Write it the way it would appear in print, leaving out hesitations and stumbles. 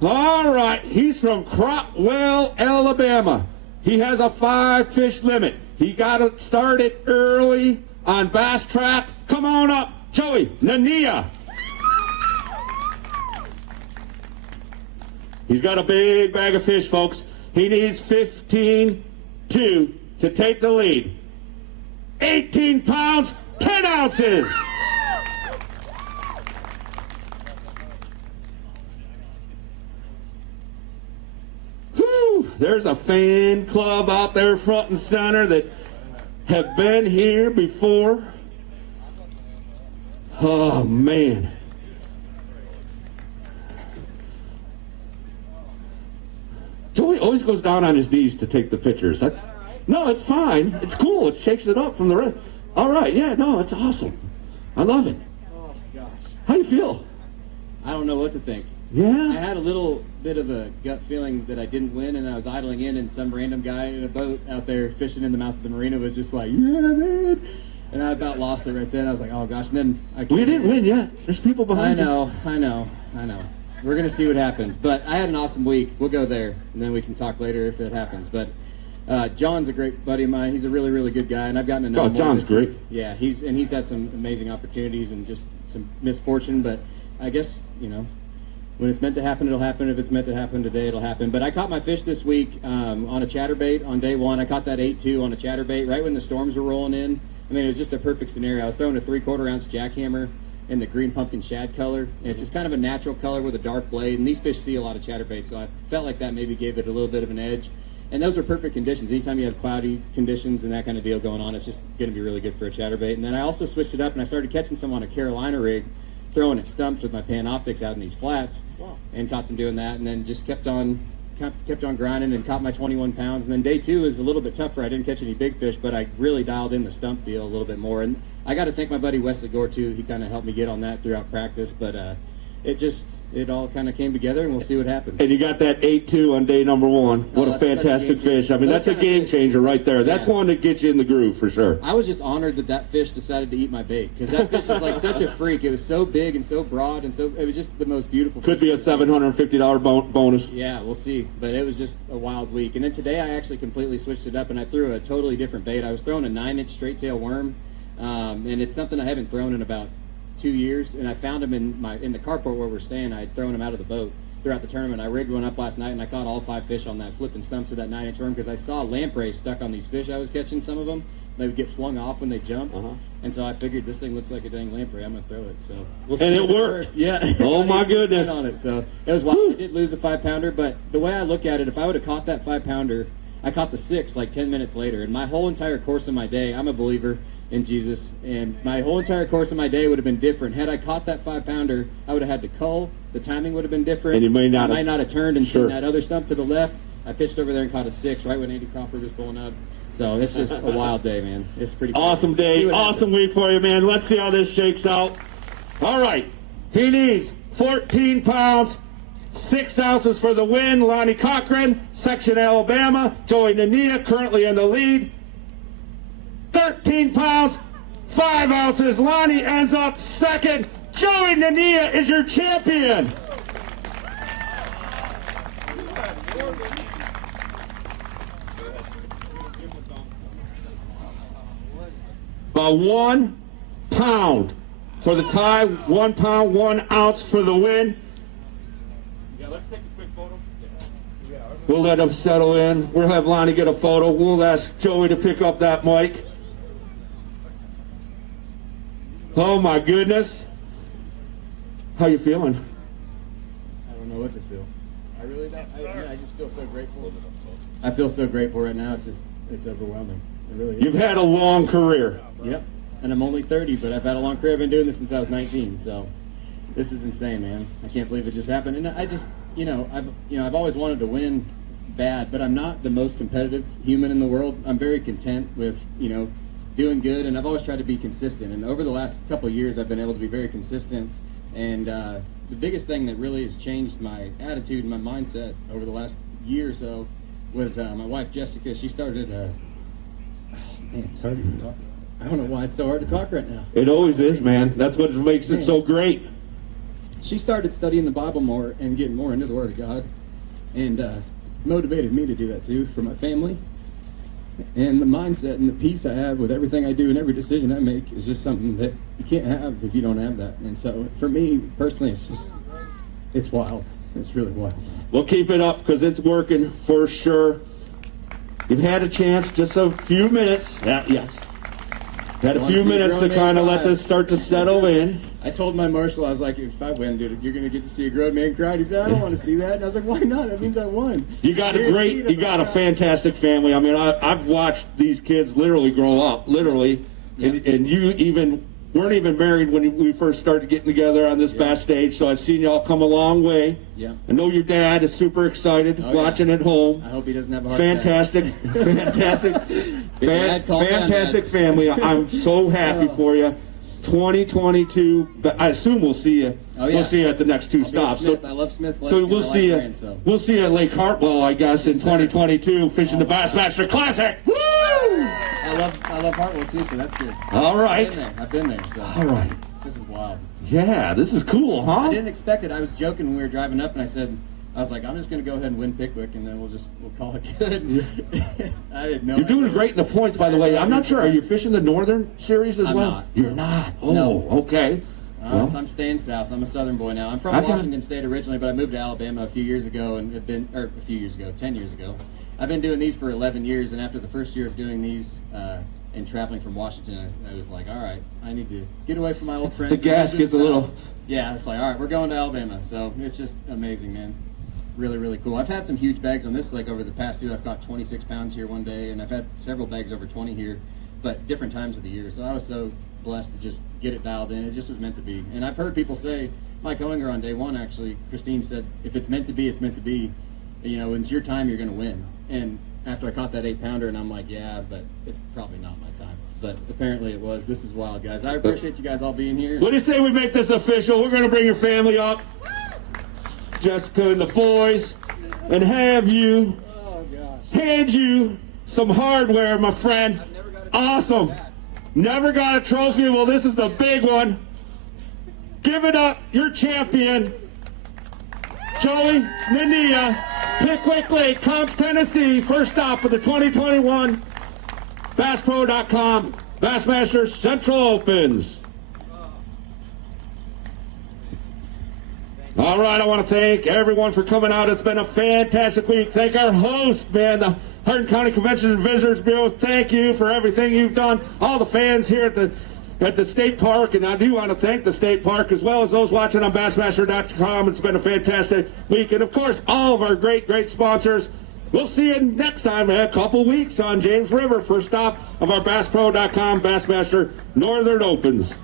All right, he's from Crotwell, Alabama. He has a 5-fish limit. He got it started early on Bass Track. Come on up, Joey, Nania. He's got a big bag of fish, folks. He needs 15-2 to take the lead. 18 pounds, 10 ounces. Whew, there's a fan club out there front and center that have been here before. Oh, man. Joey always goes down on his knees to take the pictures. No, it's fine. It's cool. It shakes it up from the rest. All right, yeah, no, it's awesome. I love it. Oh, gosh. How you feel? I don't know what to think. Yeah? I had a little bit of a gut feeling that I didn't win, and I was idling in, and some random guy in a boat out there fishing in the mouth of the marina was just like, yeah, man. And I about lost it right then. I was like, oh, gosh. And then I We didn't win yet. There's people behind you. I know. We're going to see what happens. But I had an awesome week. We'll go there, and then we can talk later if it happens. But John's a great buddy of mine. He's a really, really good guy, and I've gotten to know him. John's great. Yeah, he's had some amazing opportunities and just some misfortune. But I guess, when it's meant to happen, it'll happen. If it's meant to happen today, it'll happen. But I caught my fish this week on a chatterbait on day one. I caught that 8-2 on a chatterbait right when the storms were rolling in. I mean, it was just a perfect scenario. I was throwing a 3/4 ounce jackhammer in the green pumpkin shad color. And it's just kind of a natural color with a dark blade. And these fish see a lot of chatterbaits, so I felt like that maybe gave it a little bit of an edge. And those are perfect conditions. Anytime you have cloudy conditions and that kind of deal going on, it's just going to be really good for a chatterbait. And then I also switched it up, and I started catching some on a Carolina rig, throwing at stumps with my Panoptics out in these flats. Wow. And caught some doing that, and then just kept on grinding and caught my 21 pounds. And then day two is a little bit tougher. I didn't catch any big fish, but I really dialed in the stump deal a little bit more. And I got to thank my buddy Wesley Gore, too. He kind of helped me get on that throughout practice. But it all kind of came together, and we'll see what happens. And you got that 8-2 on day number one. What a fantastic fish. I mean, that's a game changer right there. That's one that gets you in the groove for sure. I was just honored that fish decided to eat my bait, because that fish is like such a freak. It was so big and so broad, and so it was just the most beautiful fish. Could be a $750 bonus. Yeah, we'll see. But it was just a wild week. And then today I actually completely switched it up, and I threw a totally different bait. I was throwing a 9-inch straight tail worm, and it's something I haven't thrown in about 2 years, and I found him in the carport where we're staying. I had thrown him out of the boat throughout the tournament. I rigged one up last night, and I caught all 5 fish on that, flipping stumps with that 9-inch worm, because I saw lamprey stuck on these fish I was catching. Some of them, they would get flung off when they jump, and so I figured this thing looks like a dang lamprey. I'm gonna throw it. So we'll see. And it worked. Yeah. Oh my goodness. On it. So it was wild. I did lose a 5-pounder, but the way I look at it, if I would have caught that 5-pounder, I caught the 6 like 10 minutes later, and my whole entire course of my day, I'm a believer in Jesus, and my whole entire course of my day would have been different. Had I caught that 5-pounder, I would have had to cull. The timing would have been different. And you might not have turned and seen that other stump to the left. I pitched over there and caught a 6 right when Andy Crawford was pulling up. So it's just a wild day, man. It's pretty cool. Awesome day. Awesome week for you, man. Let's see how this shakes out. All right. He needs 14 pounds, 6 ounces for the win. Lonnie Cochran, Section Alabama. Joey Nania currently in the lead. 13 pounds, 5 ounces. Lonnie ends up second. Joey Nania is your champion. By 1 pound for the tie, 1 pound, 1 ounce for the win. Yeah, let's take a quick photo. We'll let him settle in. We'll have Lonnie get a photo. We'll ask Joey to pick up that mic. Oh my goodness. How you feeling? I don't know what to feel. I really don't. I just feel so grateful. I feel so grateful right now. It's overwhelming. It really is. You've had a long career. Yep. And I'm only 30, but I've had a long career. I've been doing this since I was 19. So this is insane, man. I can't believe it just happened. And I just, I've always wanted to win bad, but I'm not the most competitive human in the world. I'm very content with, doing good, and I've always tried to be consistent. And over the last couple of years, I've been able to be very consistent. And the biggest thing that really has changed my attitude and my mindset over the last year or so was my wife, Jessica. She started, man, it's hard to even talk about. I don't know why it's so hard to talk right now. It always is, man. That's what makes it so great. she started studying the Bible more and getting more into the Word of God, and motivated me to do that too for my family. And the mindset and the peace I have with everything I do and every decision I make is just something that you can't have if you don't have that. And so for me personally, it's wild. It's really wild. We'll keep it up because it's working for sure. You've had a chance, just a few minutes. Yes. Had a few minutes to kind of let this start to settle in. I told my marshal, I was like, if I win, dude, you're going to get to see a grown man cry. He said, I don't want to see that. And I was like, why not? That means I won. You got a fantastic family. I mean, I've watched these kids literally grow up, literally. Yeah. And you weren't even married when we first started getting together on this Bass stage, so I've seen you all come a long way. Yeah. I know your dad is super excited watching at home. I hope he doesn't have a heart attack. Fantastic family. I'm so happy for you. 2022. I assume we'll see you. We'll see you at the next two stops. So I love Smith Lake. So we'll see you. We'll see you at Lake Hartwell, I guess, in 2022, fishing the Bassmaster Classic. Woo! I love Hartwell too, so that's good. All right. I've been there. So. All right. This is wild. Yeah, this is cool, huh? I didn't expect it. I was joking when we were driving up, and I was like, I'm just going to go ahead and win Pickwick, and then we'll call it good. I didn't know. You're doing great in the points, by the way. I'm not sure. Are you fishing the Northern Series as well? Not. You're not. Oh, no. Okay. So I'm staying south. I'm a Southern boy now. I'm from Washington State originally, but I moved to Alabama a few years ago, 10 years ago. I've been doing these for 11 years, and after the first year of doing these and traveling from Washington, I was like, all right, I need to get away from my old friends. The gas gets a little... Yeah, it's like, all right, we're going to Alabama. So it's just amazing, man. Really, really cool. I've had some huge bags on this, like over the past 2. I've caught 26 pounds here one day, and I've had several bags over 20 here, but different times of the year. So I was so blessed to just get it dialed in. It just was meant to be. And I've heard people say, Mike Owinger on day one, actually, Christine said, if it's meant to be, it's meant to be. You know, when it's your time, you're going to win. And after I caught that 8-pounder, and I'm like, yeah, but it's probably not my time. But apparently it was. This is wild, guys. I appreciate you guys all being here. What do you say we make this official? We're going to bring your family up, Jessica and the boys, and have you hand you some hardware, my friend. Awesome. Never got a trophy. Well, this is the big one. Give it up, your champion, Joey Nania, Pickwick Lake, Combs, Tennessee. First stop of the 2021 BassPro.com Bassmaster Central Opens. All right, I want to thank everyone for coming out. It's been a fantastic week. Thank our host, man, the Hardin County Convention and Visitors Bureau. Thank you for everything you've done. All the fans here at the state park, and I do want to thank the state park as well as those watching on Bassmaster.com. It's been a fantastic week, and of course, all of our great sponsors. We'll see you next time in a couple weeks on James River. First stop of our BassPro.com Bassmaster Northern Opens.